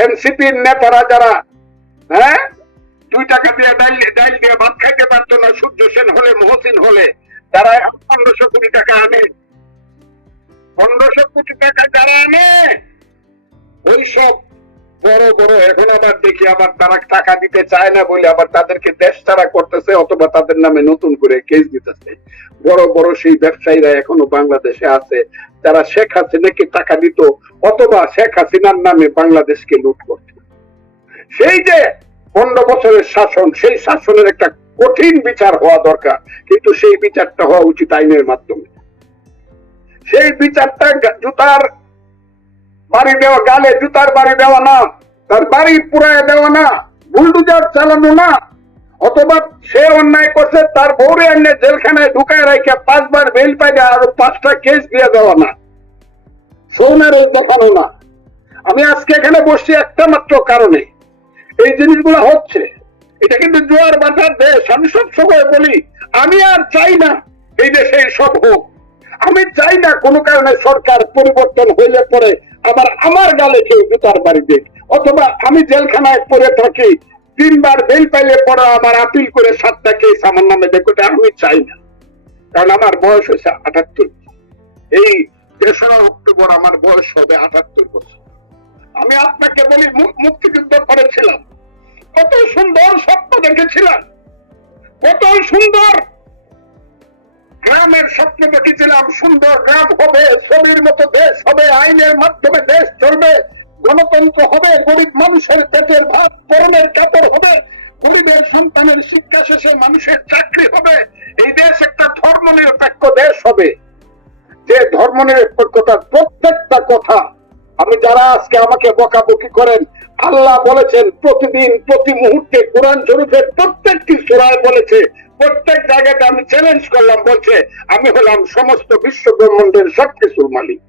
এনসিপির নেতারা যারা হ্যাঁ? দুই টাকা দিয়ে ডাইল ডাইল দিয়ে ভাত খাইতে পারতো না, সূর্য সেন হলে, মহসিন হলে, তারা পনেরোশো কোটি টাকা আনে। পনেরোশো কোটি টাকা যারা আনে ওইসব বড় বড় এখন আবার দেখি আবার তারা টাকা দিতে চায় না বলে আবার তাদেরকে দেশ ছাড়া করতেছে, অথবা তাদের নামে নতুন করে কেস দিতেছে। বড় বড় সেই ব্যবসায়ীরা এখনও বাংলাদেশে আছে। যারা শেখ হাসিনাকে টাকা দিত, অথবা শেখ হাসিনার নামে বাংলাদেশকে লুট করত। সেই যে পনেরো বছরের শাসন, সেই শাসনের একটা কঠিন বিচার হওয়া দরকার, কিন্তু সেই বিচারটা হওয়া উচিত আইনের মাধ্যমে। সেই বিচারটা জুতার বাড়ি দেওয়া, গালে জুতার বাড়ি দেওয়া না, তার বাড়ি পুরায় দেওয়া না, বুলডুজার চালানো না, অথবা সে অন্যায় করছে, তার বউরে এনে জেলখানায় ঢুকায় রাখে পাঁচবার বেল পাইলে আরও পাঁচটা কেস দিয়ে দেওয়া না। সৌনের দেখানো না। আমি আজকে এখানে বসছি একটা মাত্র কারণে। এই জিনিসগুলো হচ্ছে, এটা কিন্তু জোয়ার বাটার দেশ। আমি সব সময় বলি, আমি আর চাই না এই দেশে সব হোক। আমি চাই না কোনো কারণে সরকার পরিবর্তন হইলে পরে আবার আমার গালে কেউ জুতার বাড়ি দেখ অথবা আমি জেলখানায় পড়ে থাকি, তিনবার বেল পাইলে পরে আমার আপিল করে সাতটা কেস আমার নামে দেখো আমি চাই না। কারণ আমার বয়স হয়েছে আটাত্তর। এই তেসরা অক্টোবর আমার বয়স হবে আটাত্তর বছর। আমি আপনাকে বলি মুক্তিযুদ্ধ করেছিলাম। কত সুন্দর স্বপ্ন দেখেছিলাম। কত সুন্দর গ্রামের স্বপ্ন দেখেছিলাম সুন্দর গ্রাম হবে, ছবির মতো দেশ হবে, আইনের মাধ্যমে দেশ চলবে, গণতন্ত্র হবে, গরিব মানুষের পেটের ভাত পরনের কাপড় হবে, গরিবের সন্তানের শিক্ষা শেষে মানুষের চাকরি হবে। এই দেশ একটা ধর্ম নিরপেক্ষ দেশ হবে। যে ধর্ম নিরপেক্ষতার প্রত্যেকটা কথা আমি যারা আজকে আমাকে বকাবকি করেন, আল্লাহ বলেছেন, প্রতিদিন, প্রতি মুহূর্তে কোরআন শরীফের প্রত্যেকটি সুরায় বলেছে প্রত্যেক জায়গাতে আমি চ্যালেঞ্জ করলাম, বলছে, আমি হলাম সমস্ত বিশ্ব ব্রহ্মাণ্ডের সবকিছুর মালিক।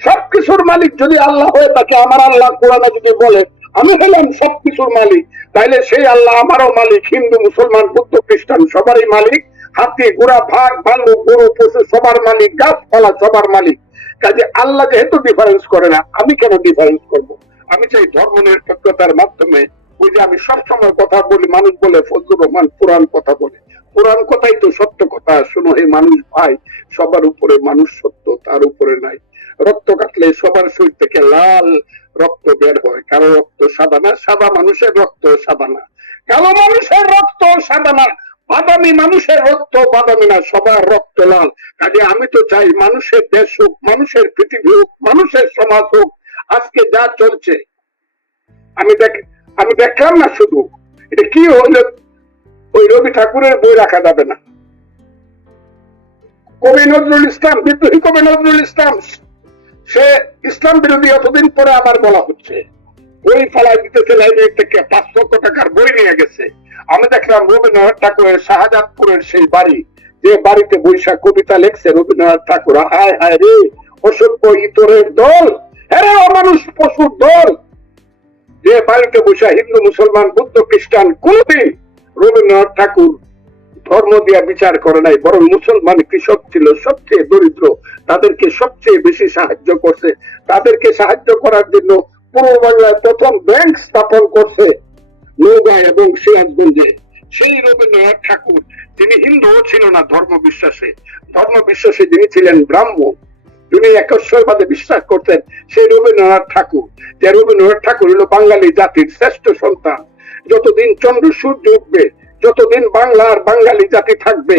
সবকিছুর মালিক যদি আল্লাহ হয়ে থাকে, আমার আল্লাহ কোরআনে যদি বলে, আমি হলাম সবকিছুর মালিক, তাইলে সেই আল্লাহ আমারও মালিক, হিন্দু, মুসলমান, বুদ্ধ, খ্রিস্টান, সবারই মালিক, হাতি, ঘোড়া, ভাগ ভালু গরু, পশু, সবার মালিক, গাছপালা সবার মালিক। কাজে আল্লাহ যেহেতু ডিফারেন্স করে না, আমি কেন ডিফারেন্স করব? আমি চাই ধর্ম নিরপেক্ষতার মাধ্যমে, ওই যে আমি সবসময় কথা বলি, মানুষ বলে, ফজলুর রহমান পুরাণ কথা বলে। পুরাণ কথাই তো সত্য কথা। শুনো হে মানুষ ভাই, সবার উপরে মানুষ সত্য, তার উপরে নাই। রক্ত কাটলে সবার শরীর থেকে লাল রক্ত বের হয়। কারও রক্ত সাদা না, সাদা মানুষের রক্ত সাদা না। কালো মানুষের রক্ত সাদা না, বাদামি মানুষের রক্ত বাদামি না, সবার রক্ত লাল। কাজে আমি তো চাই মানুষের দেশ হোক, মানুষের পৃথিবী হোক, মানুষের সমাজ হোক, আজকে যা চলছে। আমি দেখ, আমি দেখলাম না শুধু। এটা কি হইল ওই রবি ঠাকুরের বই রাখা যাবে না। কবি নজরুল ইসলাম, বিদ্রোহী কবি নজরুল ইসলাম, সে ইসলাম বিরোধী এতদিন পরে আবার বলা হচ্ছে। বই ফেলাই দিতেছে, লাইব্রেরি থেকে পাঁচ লক্ষ টাকার বই নিয়ে গেছে। আমি দেখলাম রবীন্দ্রনাথ ঠাকুরের শাহজাদপুরের সেই বাড়ি, যে বাড়িতে বৈশাখ কবিতা লেখছে, রবীন্দ্রনাথ ঠাকুর, হায় হায় রে, অসভ্য ইতরের দল হ্যাঁ অমানুষ পশুর দল। যে বাড়িতে বসে হিন্দু, মুসলমান, বুদ্ধ, খ্রিস্টান, কোনদিন রবীন্দ্রনাথ ঠাকুর ধর্ম দিয়া বিচার করে নাই, বরং মুসলমান কৃষক ছিল সবচেয়ে দরিদ্র, তাদেরকে সবচেয়ে বেশি সাহায্য করছে। তাদেরকে সাহায্য করার জন্য পূর্ব বাংলায় প্রথম ব্যাংক স্থাপন করছে নৌগাঁ এবং সিরাজগঞ্জে। সেই রবীন্দ্রনাথ ঠাকুর, তিনি হিন্দুও ছিল না ধর্ম বিশ্বাসে। ধর্ম বিশ্বাসে যিনি ছিলেন ব্রাহ্মণ তিনি একশ্বরবাদে বিশ্বাস করতেন সেই রবীন্দ্রনাথ ঠাকুর। যে রবীন্দ্রনাথ ঠাকুর হলো বাঙালি জাতির শ্রেষ্ঠ সন্তান। যতদিন চন্দ্র সূর্য উঠবে, যতদিন বাংলার বাঙালি জাতি থাকবে,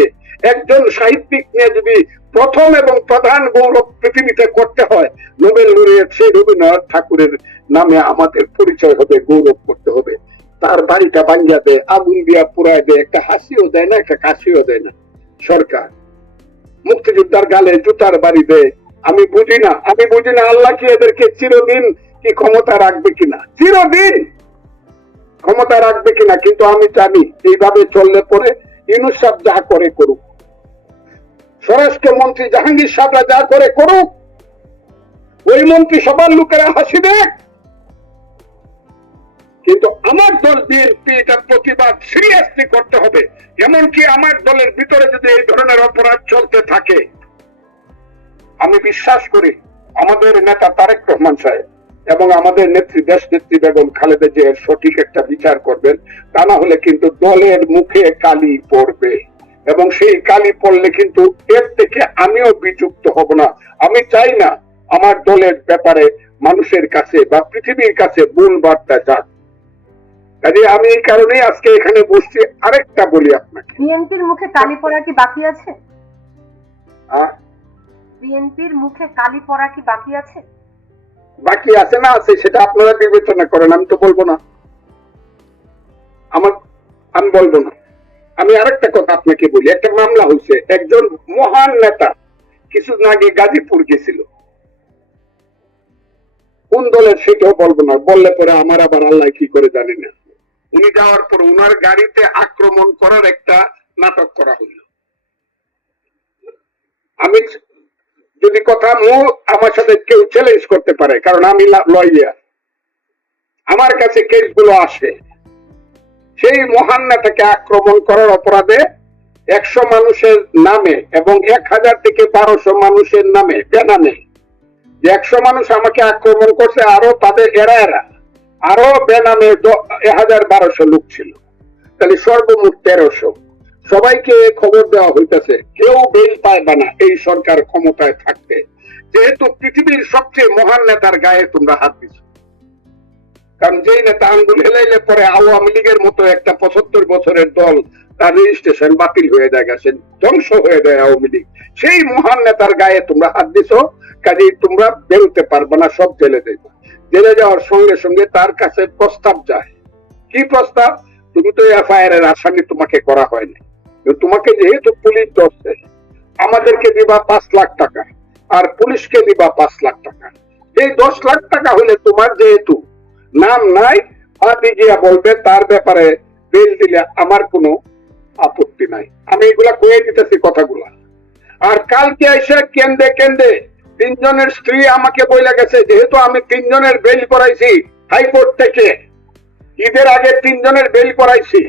একজন সাহিত্যিক নিয়ে যদি প্রথম এবং প্রধান গৌরব পৃথিবীতে করতে হয়, নোবেল লরিয়েট সেই রবীন্দ্রনাথ ঠাকুরের নামে আমাদের পরিচয় হবে, গৌরব করতে হবে। তার বাড়িটা বাঙ্গা দেয় আগুন দিয়া পুরায় দেয়, একটা হাসিও দেয় না, একটা কাশিও দেয় না। সরকার, মুক্তিযোদ্ধার গালে জুতার বাড়ি দেয়। আমি বুঝি না, আমি বুঝি না আল্লাহ কি এদেরকে চিরদিন কি ক্ষমতা রাখবে কিনা? চিরদিন! ক্ষমতা রাখবে কিনা, কিন্তু আমি জানি এইভাবে চললে পরে ইউনুস সাহেব যা করে করুক। স্বরাষ্ট্র মন্ত্রী জাহাঙ্গীর সাহেবরা যা করে করুক, ওই মন্ত্রী সবার লোকেরা হাসি দেখ। কিন্তু আমার দল বিএনপি এটা প্রতিবাদ সিরিয়াসলি করতে হবে, এমনকি আমার দলের ভিতরে যদি এই ধরনের অপরাধ চলতে থাকে। আমি বিশ্বাস করি আমাদের নেতা তারেক রহমান সাহেব এবং আমাদের নেত্রী দেশ নেত্রী বেগম খালেদা জিয়ার সঠিক একটা বিচার করবেন তা না হলে কিন্তু দলের মুখে কালি পড়বে। এবং সেই কালি পড়লে কিন্তু এর থেকে আমিও বিযুক্ত হব না। আমি চাই না আমার দলের ব্যাপারে মানুষের কাছে বা পৃথিবীর কাছে ভুল বার্তা যাক। কাজে আমি এই কারণেই আজকে এখানে বসছি। আরেকটা বলি আপনাকে। বিএনপির মুখে কালি পড়া কি বাকি আছে? বিএনপির মুখে কালি পড়া কি বাকি আছে? বাকি আছে না আছে, সেটা আপনারা বিবেচনা করেন, আমি তো বলব না। আমার আমি বলব না। আমি আরেকটা কথা আপনাকে বলি, একটা মামলা হয়েছে, একজন মহান নেতা কিছুদিন আগে গাজীপুর গেছিল। কোন দলের সেটাও বলব না, বললে পরে আমার আবার আল্লাহ কি করে জানি না। উনি যাওয়ার পর উনার গাড়িতে আক্রমণ করার একটা নাটক করা হইল। আমি যদি কথা মূল আমার সাথে কেউ চ্যালেঞ্জ করতে পারে, কারণ আমি লয়ার আমার কাছে কেসগুলো আসে। সেই মহান নেতাকে আক্রমণ করার অপরাধে একশো মানুষের নামে এবং এক হাজার থেকে বারোশো মানুষের নামে, বেনামে, যে একশো মানুষ আমাকে আক্রমণ করছে, আরও তাদের এরা এরা, আরও বেনামে হাজার বারোশো লোক ছিল। তাহলে সর্বমোট তেরোশো। সবাইকে খবর দেওয়া হইতেছে, কেউ বেল পাইবে না এই সরকার ক্ষমতায় থাকতে। যেহেতু পৃথিবীর সবচেয়ে মহান নেতার গায়ে তোমরা হাত দিচ্ছ কারণ যেই নেতা আঙ্গুল হেলাইলে পরে আওয়ামী লীগের মতো একটা পঁচাত্তর বছরের দল তার রেজিস্ট্রেশন বাতিল হয়ে যায় গেছে ধ্বংস হয়ে যায় আওয়ামী লীগ। সেই মহান নেতার গায়ে তোমরা হাত দিছো, কাজেই তোমরা বেরোতে পারবে না, সব জেলে দেবে জেলে যাওয়ার সঙ্গে সঙ্গে তার কাছে প্রস্তাব যায়। কি প্রস্তাব? তুমি তো এফআইআর এর আসামি, তোমাকে করা হয়নি। তোমাকে যেহেতু পুলিশ ধরছে, আমাদেরকে দিবা পাঁচ লাখ টাকা আর পুলিশকে দিবা পাঁচ লাখ টাকা। এই দশ লাখ টাকা হলে তোমার যেহেতু নাম নাই পার্টি গিয়া বলবে তার ব্যাপারে বিল দিলে আমার কোনো আপত্তি নাই। আমি এগুলা কয়ে দিতেছি কথাগুলা। আর কালকে এসে কেন্দ্রে কেন্দ্রে তিনজনের স্ত্রী আমাকে বলে গেছে, যেহেতু আমি তিনজনের বেল করাইছি হাইকোর্ট থেকে, ঈদের আগে তিনজনের বেল করাইছি।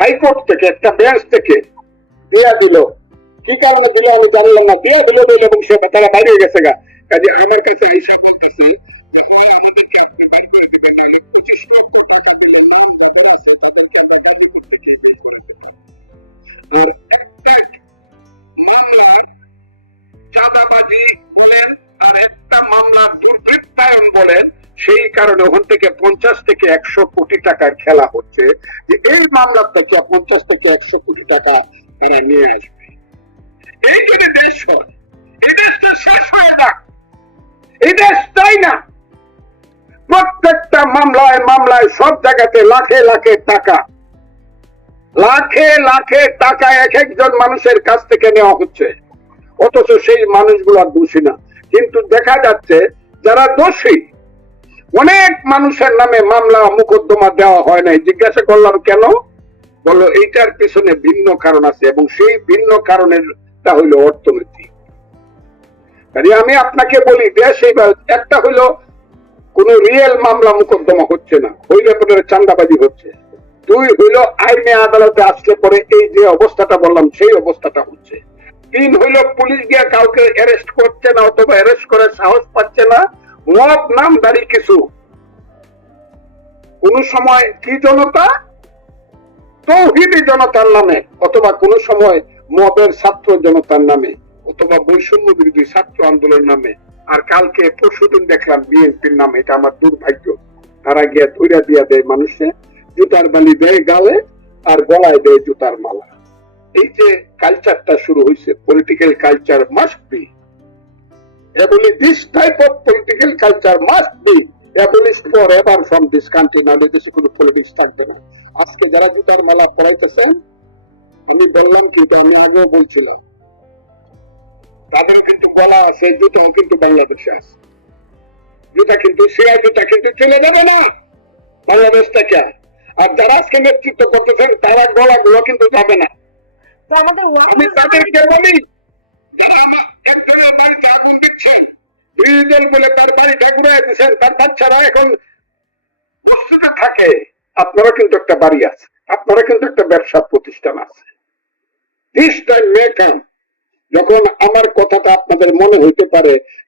হাইকোর্ট থেকে, একটা বেঞ্চ থেকে দিয়া দিল। কি কারণে দিল আমি জানলাম না। দিয়া দিল দিল এবং সে তারা বাইরে গেছে গা। কাজে আমার কাছে হিসাব করতেছি আর একটা মামলা দুর্বৃত্তায়ন বলেন, সেই কারণে ওখান থেকে পঞ্চাশ একশো কোটি টাকার খেলা হচ্ছে যে এই মামলা থেকে পঞ্চাশ থেকে একশো কোটি টাকা তারা নিয়ে আসবে। এই যদি দেশ প্রত্যেকটা মামলায় মামলায় সব জায়গাতে লাখে লাখে টাকা। লাখে লাখে টাকা এক একজন মানুষের কাছ থেকে নেওয়া হচ্ছে। অথচ সেই মানুষগুলো দোষী না। কিন্তু দেখা যাচ্ছে যারা দোষী অনেক মানুষের নামে মামলা মোকদ্দমা দেওয়া হয় নাই। জিজ্ঞাসা করলাম, কেন? বলল, এইটার পিছনে ভিন্ন কারণ আছে এবং সেই ভিন্ন কারণের তা হইল অর্থনীতি। আমি আপনাকে বলি, দেশ এইবার, একটা হইল, কোন রিয়েল মামলা মোকদ্দমা হচ্ছে না, ওই ব্যাপারে চান্দাবাজি হচ্ছে। দুই হইল, আইনে আদালতে আসলে পরে এই যে অবস্থাটা বললাম, সেই অবস্থাটা হচ্ছে। তিন হইল, পুলিশ গিয়ে কাউকে অ্যারেস্ট করছে না অথবা অ্যারেস্ট করে সাহস পাচ্ছে না। মত নামদারি কিছু। কোন সময় কি জনতা? তৌহিদি জনতার নামে, অথবা কোন সময় মবের ছাত্র জনতার নামে, অথবা বৈষম্য বিরোধী ছাত্র আন্দোলনের নামে। আর কালকে পরশুদিন দেখলাম বিএনপির নামে, এটা আমার দুর্ভাগ্য। তারা গিয়ে ধৈর্য দিয়া দেয় মানুষে, জুতার বালি দেয় গালে, আর গলায় দেয় জুতার মালা। এই যে কালচারটা শুরু হয়েছে political culture must be Abolish this type of political culture must be abolished forever from this country. নাহলে দেশে কোনো পলিটিক্স থাকবে না। আজকে যারা জুতার মালা পড়াইতেছেন আমি বললাম কি এটা আমি আগেও বলছিলাম তাদের কিন্তু গলা আছে জুতাও কিন্তু বাংলাদেশে আছে। জুতা কিন্তু সে জুতা কিন্তু চলে যাবে না। বাংলাদেশ থেকে আর যারা আজকে নেতৃত্ব করতেছেন তারা গলা গুলো কিন্তু যাবে না। আমাদের আমি তাদেরকে বলি বলে তার বাড়ি ঢেকুরে দিচ্ছেন তার বাচ্চারা এখন বস্তুতে থাকে। আপনারা কিন্তু একটা বাড়ি আছে আপনারা কিন্তু একটা ব্যবসা প্রতিষ্ঠান আছে। দিস টাইম মে কাম যখন আমার কথাটা আপনাদের মনে হইতে পারে